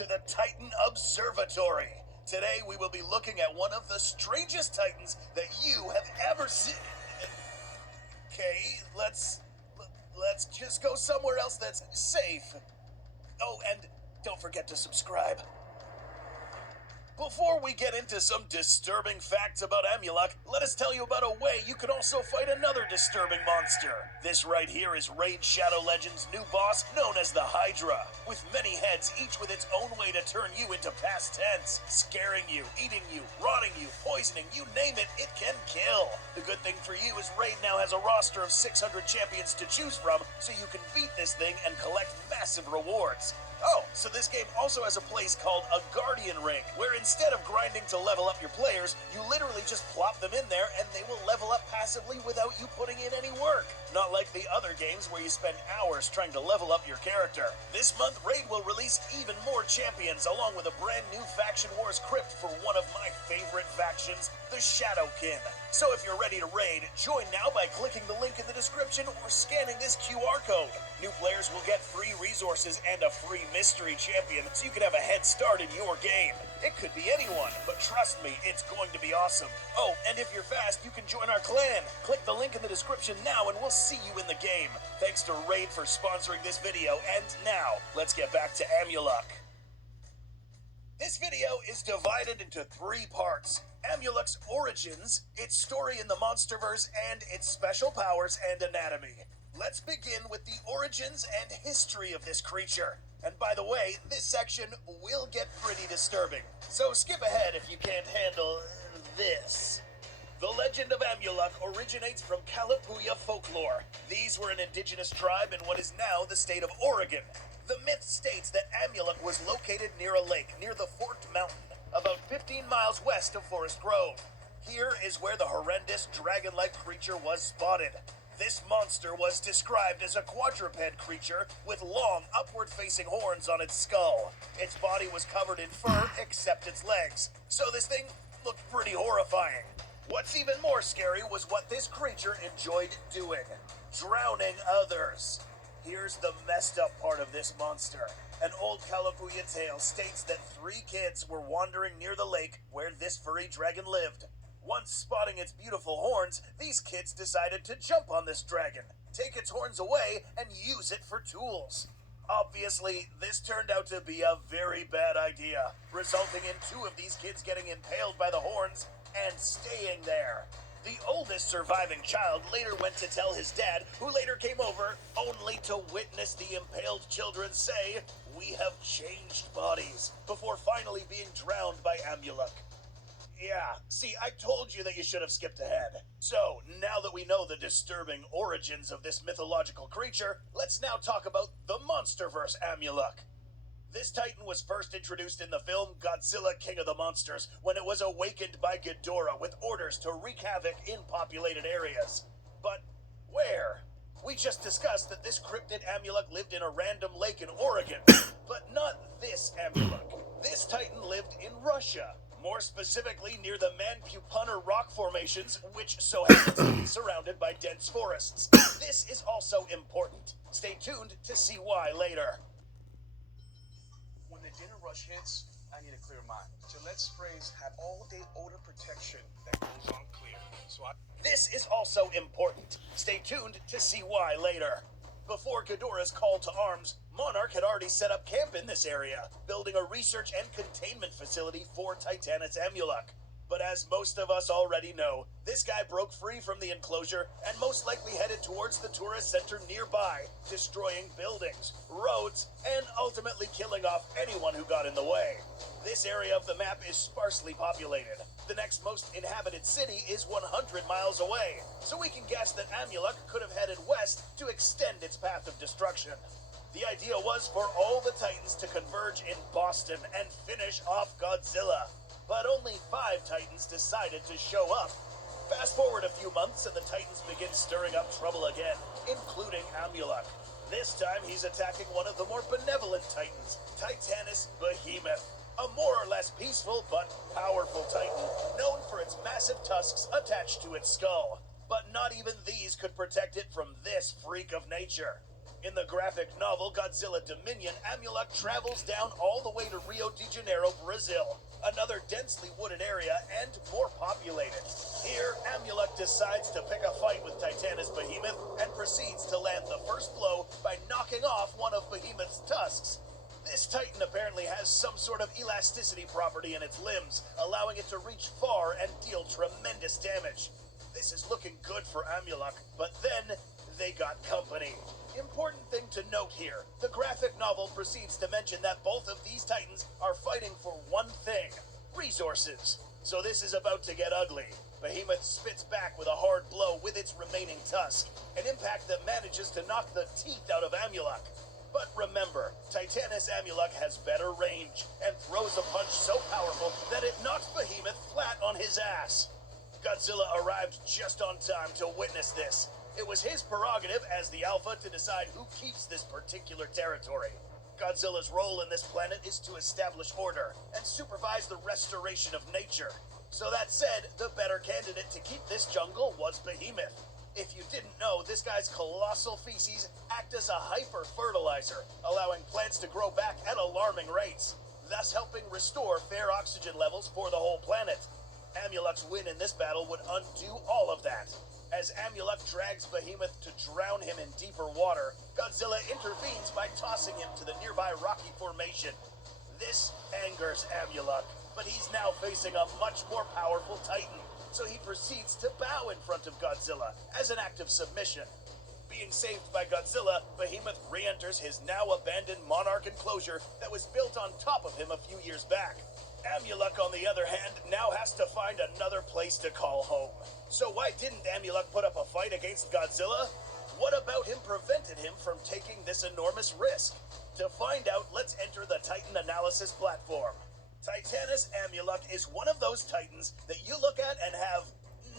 to the Titan Observatory. Today we will be looking at one of the strangest Titans that you have ever seen. Okay, let's just go somewhere else that's safe. Oh, and don't forget to subscribe. Before we get into some disturbing facts about Amulek, let us tell you about a way you can also fight another disturbing monster. This right here is Raid Shadow Legends' new boss, known as the Hydra. With many heads, each with its own way to turn you into past tense, scaring you, eating you, rotting you, poisoning, you name it, it can kill. The good thing for you is Raid now has a roster of 600 champions to choose from, so you can beat this thing and collect massive rewards. Oh, so this game also has a place called a Guardian Ring, where instead of grinding to level up your players, you literally just plop them in there and they will level up passively without you putting in any work. Not like the other games where you spend hours trying to level up your character. This month, Raid will release even more champions, along with a brand new Faction Wars crypt for one of my favorite factions, the Shadowkin. So if you're ready to raid, join now by clicking the link in the description or scanning this QR code. New players will get free resources and a free mystery champion, so you can have a head start in your game. It could be anyone, but trust me, it's going to be awesome. Oh, and if you're fast, you can join our clan. Click the link in the description now and we'll see you in the game. Thanks to Raid for sponsoring this video, and now, let's get back to Amulek. This video is divided into 3 parts: Amulek's origins, its story in the Monsterverse, and its special powers and anatomy. Let's begin with the origins and history of this creature. And by the way, this section will get pretty disturbing, so skip ahead if you can't handle this. The legend of Amulek originates from Kalapuya folklore. These were an indigenous tribe in what is now the state of Oregon. The myth states that Amulek was located near a lake near the Forked Mountain, about 15 miles west of Forest Grove. Here is where the horrendous dragon-like creature was spotted. This monster was described as a quadruped creature with long, upward-facing horns on its skull. Its body was covered in fur except its legs, so this thing looked pretty horrifying. What's even more scary was what this creature enjoyed doing: drowning others. Here's the messed up part of this monster. An old Kalapuya tale states that 3 kids were wandering near the lake where this furry dragon lived. Once spotting its beautiful horns, these kids decided to jump on this dragon, take its horns away, and use it for tools. Obviously, this turned out to be a very bad idea, resulting in 2 of these kids getting impaled by the horns and staying there. The oldest surviving child later went to tell his dad, who later came over, only to witness the impaled children say, "We have changed bodies," before finally being drowned by Amulek. Yeah, see, I told you that you should have skipped ahead. So, now that we know the disturbing origins of this mythological creature, let's now talk about the Monsterverse Amulek. This Titan was first introduced in the film Godzilla King of the Monsters when it was awakened by Ghidorah with orders to wreak havoc in populated areas. But where? We just discussed that this cryptid Amulek lived in a random lake in Oregon, but not this Amulek. This Titan lived in Russia. More specifically near the Manpupunner rock formations, which so happen to be surrounded by dense forests. This is also important. Stay tuned to see why later. When the dinner rush hits, I need a clear mind. Gillette sprays have all-day odor protection that goes on clear. This is also important. Stay tuned to see why later. Before Ghidorah's call to arms, Monarch had already set up camp in this area, building a research and containment facility for Titanus Amulek. But as most of us already know, this guy broke free from the enclosure and most likely headed towards the tourist center nearby, destroying buildings, roads, and ultimately killing off anyone who got in the way. This area of the map is sparsely populated. The next most inhabited city is 100 miles away, so we can guess that Amulek could have headed west to extend its path of destruction. The idea was for all the Titans to converge in Boston and finish off Godzilla. But only 5 Titans decided to show up. Fast forward a few months and the Titans begin stirring up trouble again, including Amulek. This time he's attacking one of the more benevolent Titans, Titanus Behemoth, a more or less peaceful but powerful Titan, known for its massive tusks attached to its skull. But not even these could protect it from this freak of nature. In the graphic novel Godzilla Dominion, Amulek travels down all the way to Rio de Janeiro, Brazil, another densely wooded area and more populated. Here, Amulek decides to pick a fight with Titanus Behemoth and proceeds to land the first blow by knocking off one of Behemoth's tusks. This Titan apparently has some sort of elasticity property in its limbs, allowing it to reach far and deal tremendous damage. This is looking good for Amulek, but then they got company. Important thing to note here, the graphic novel proceeds to mention that both of these Titans are fighting for one thing: resources. So this is about to get ugly. Behemoth spits back with a hard blow with its remaining tusk, an impact that manages to knock the teeth out of Amulek. But remember, Titanus Amulek has better range, and throws a punch so powerful that it knocks Behemoth flat on his ass. Godzilla arrived just on time to witness this. It was his prerogative as the Alpha to decide who keeps this particular territory. Godzilla's role in this planet is to establish order and supervise the restoration of nature. So that said, the better candidate to keep this jungle was Behemoth. If you didn't know, this guy's colossal feces act as a hyper-fertilizer, allowing plants to grow back at alarming rates, thus helping restore fair oxygen levels for the whole planet. Amulek's win in this battle would undo all of that. As Amulek drags Behemoth to drown him in deeper water, Godzilla intervenes by tossing him to the nearby rocky formation. This angers Amulek, but he's now facing a much more powerful Titan, so he proceeds to bow in front of Godzilla as an act of submission. Being saved by Godzilla, Behemoth re-enters his now abandoned Monarch enclosure that was built on top of him a few years back. Amulek, on the other hand, now has to find another place to call home. So why didn't Amulek put up a fight against Godzilla? What about him prevented him from taking this enormous risk? To find out, let's enter the Titan analysis platform. Titanus Amulek is one of those Titans that you look at and have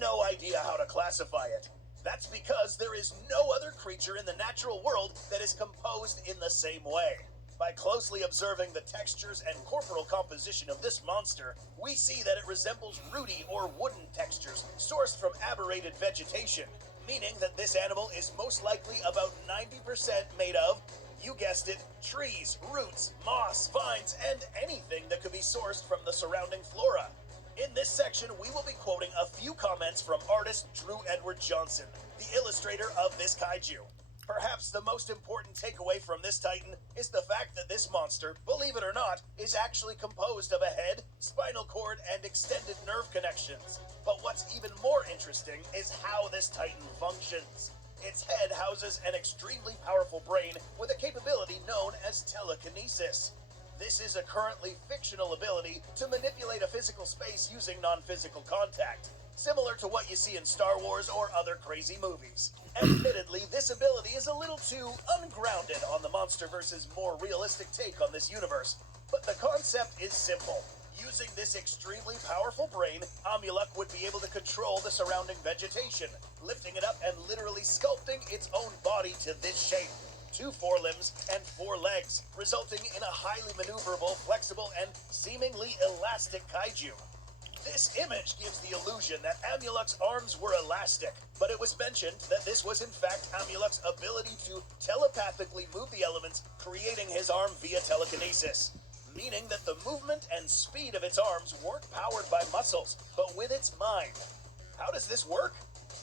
no idea how to classify it. That's because there is no other creature in the natural world that is composed in the same way. By closely observing the textures and corporal composition of this monster, we see that it resembles rooty or wooden textures sourced from aberrated vegetation, meaning that this animal is most likely about 90% made of, you guessed it, trees, roots, moss, vines, and anything that could be sourced from the surrounding flora. In this section, we will be quoting a few comments from artist Drew Edward Johnson, the illustrator of this kaiju. Perhaps the most important takeaway from this Titan is the fact that this monster, believe it or not, is actually composed of a head, spinal cord, and extended nerve connections. But what's even more interesting is how this Titan functions. Its head houses an extremely powerful brain with a capability known as telekinesis. This is a currently fictional ability to manipulate a physical space using non-physical contact, similar to what you see in Star Wars or other crazy movies. Admittedly, this ability is a little too ungrounded on the MonsterVerse's more realistic take on this universe, but the concept is simple. Using this extremely powerful brain, Amulek would be able to control the surrounding vegetation, lifting it up and literally sculpting its own body to this shape. 2 forelimbs and 4 legs, resulting in a highly maneuverable, flexible, and seemingly elastic kaiju. This image gives the illusion that Amulek's arms were elastic, but it was mentioned that this was in fact Amulek's ability to telepathically move the elements, creating his arm via telekinesis, meaning that the movement and speed of its arms weren't powered by muscles, but with its mind. How does this work?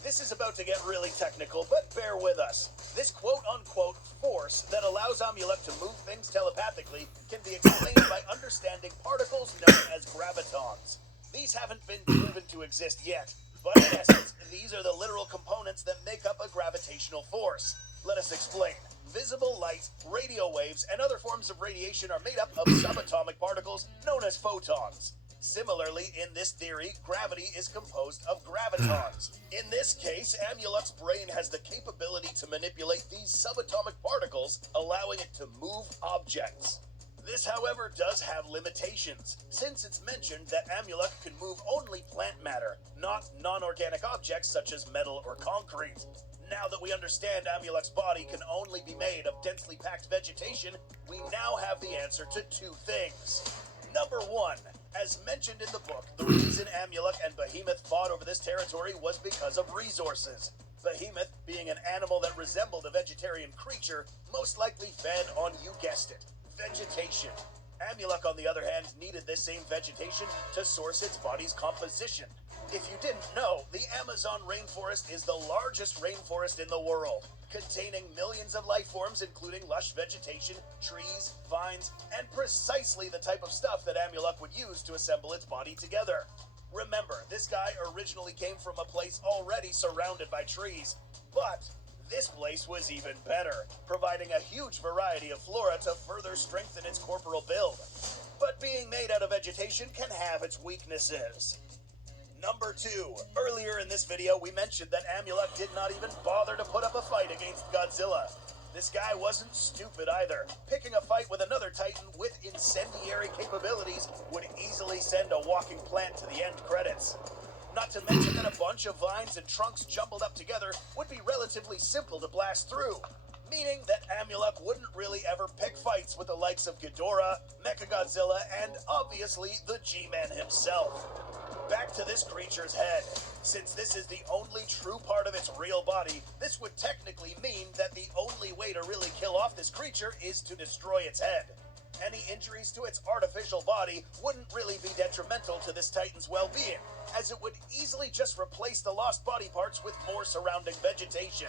This is about to get really technical, but bear with us. This quote-unquote force that allows Amulek to move things telepathically can be explained by understanding particles known as gravitons. These haven't been proven to exist yet, but in essence, these are the literal components that make up a gravitational force. Let us explain. Visible light, radio waves, and other forms of radiation are made up of subatomic particles known as photons. Similarly, in this theory, gravity is composed of gravitons. In this case, Amulek's brain has the capability to manipulate these subatomic particles, allowing it to move objects. This, however, does have limitations, since it's mentioned that Amulek can move only plant matter, not non-organic objects such as metal or concrete. Now that we understand Amulek's body can only be made of densely packed vegetation, we now have the answer to 2 things. Number 1. As mentioned in the book, the reason Amulek and Behemoth fought over this territory was because of resources. Behemoth, being an animal that resembled a vegetarian creature, most likely fed on, you guessed it, vegetation. Amulek, on the other hand, needed this same vegetation to source its body's composition. If you didn't know, the Amazon rainforest is the largest rainforest in the world, containing millions of life forms including lush vegetation, trees, vines, and precisely the type of stuff that Amulek would use to assemble its body together. Remember, this guy originally came from a place already surrounded by trees, but this place was even better, providing a huge variety of flora to further strengthen its corporal build. But being made out of vegetation can have its weaknesses. Number 2. Earlier in this video, we mentioned that Amulek did not even bother to put up a fight against Godzilla. This guy wasn't stupid either. Picking a fight with another Titan with incendiary capabilities would easily send a walking plant to the end credits. Not to mention that a bunch of vines and trunks jumbled up together would be relatively simple to blast through, meaning that Amulek wouldn't really ever pick fights with the likes of Ghidorah, Mechagodzilla, and obviously the G-Man himself. Back to this creature's head. Since this is the only true part of its real body, this would technically mean that the only way to really kill off this creature is to destroy its head. Any injuries to its artificial body wouldn't really be detrimental to this Titan's well-being, as it would easily just replace the lost body parts with more surrounding vegetation.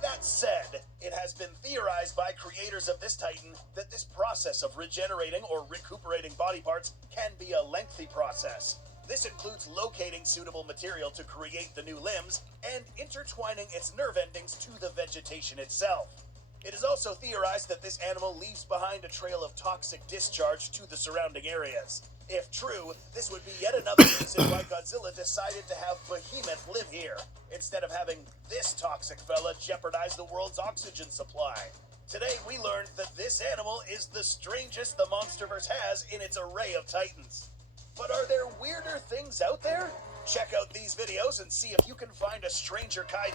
That said, it has been theorized by creators of this Titan that this process of regenerating or recuperating body parts can be a lengthy process. This includes locating suitable material to create the new limbs and intertwining its nerve endings to the vegetation itself. It is also theorized that this animal leaves behind a trail of toxic discharge to the surrounding areas. If true, this would be yet another reason why Godzilla decided to have Behemoth live here, instead of having this toxic fella jeopardize the world's oxygen supply. Today we learned that this animal is the strangest the Monsterverse has in its array of Titans. But are there weirder things out there? Check out these videos and see if you can find a stranger kaiju